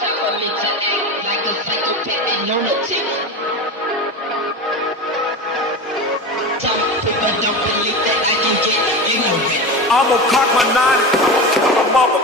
Temperament to act like a psychopathic lunatic. Some people don't believe that I can get ignorant. I'ma cock my nine and kill a mother.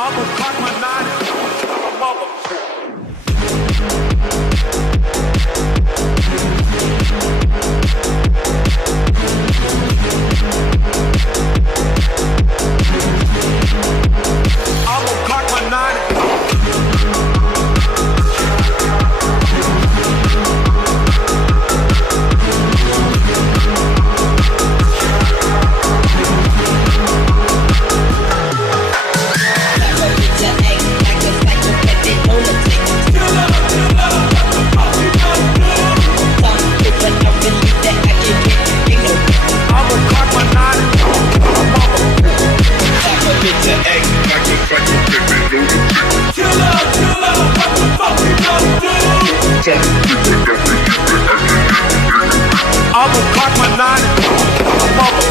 I'ma cock my nine and kill a mother. I'ma cock my nine I'ma cock my nine and kill a mother.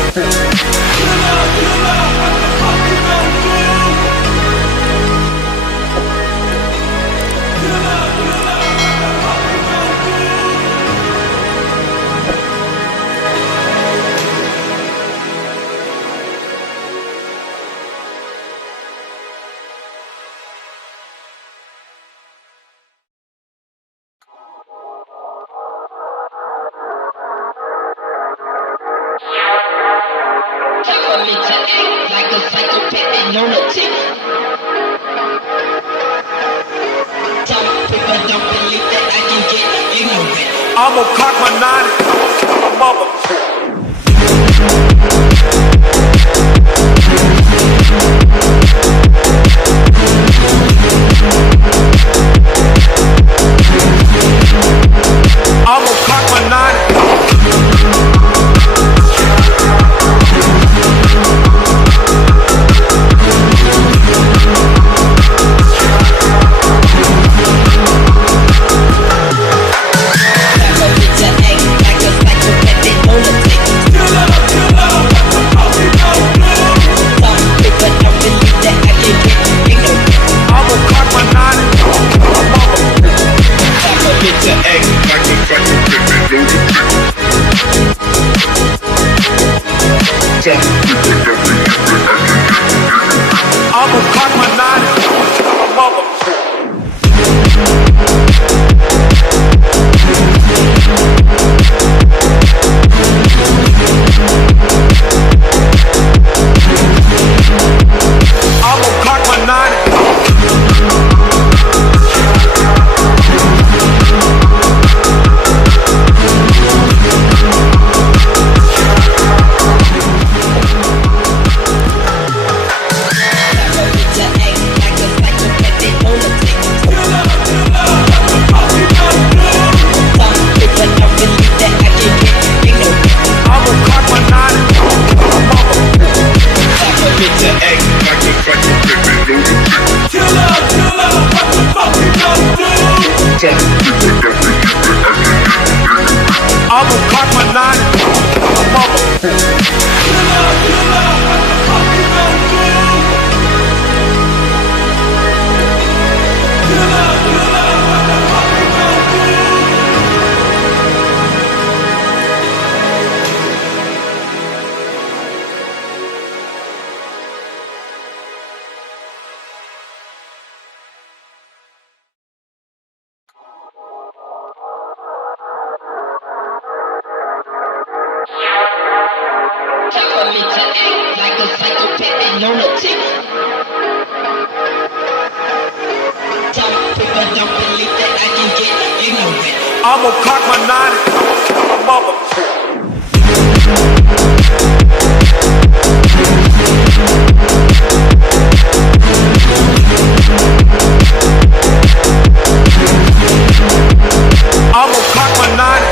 Temperament to act like a psychopathic lunatic. Some people don't believe that I can get ignorant. I'ma cock my nine and kill a mother. I'ma cock my nine. I'ma cock my nine and kill a mother. I'ma cock my nine and I'ma cock my nine and kill a mother. Temperament to act like like a psychopath lunatic. Some people don't believe that I can get ignorant. I'ma cock my nine and mother. I'ma cock my nine.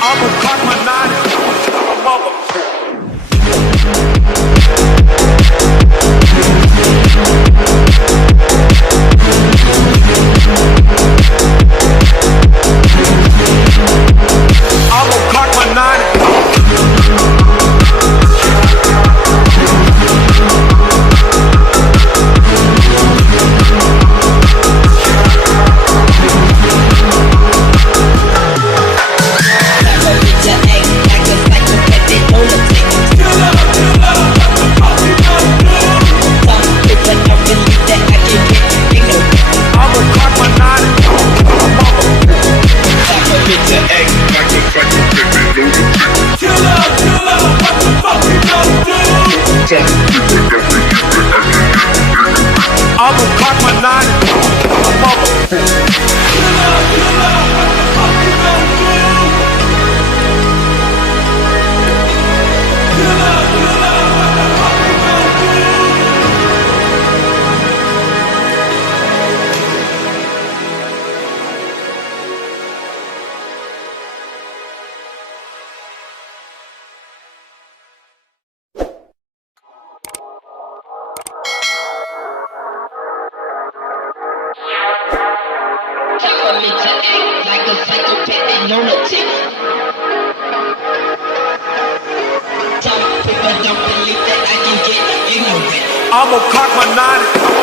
I'ma cock my nine and mother. I'ma cock my nine. I'ma cock my nine and mother. Tell me to act like a psychopath lunatic. Some people don't believe that I can get ignorant. I'ma cock my nine.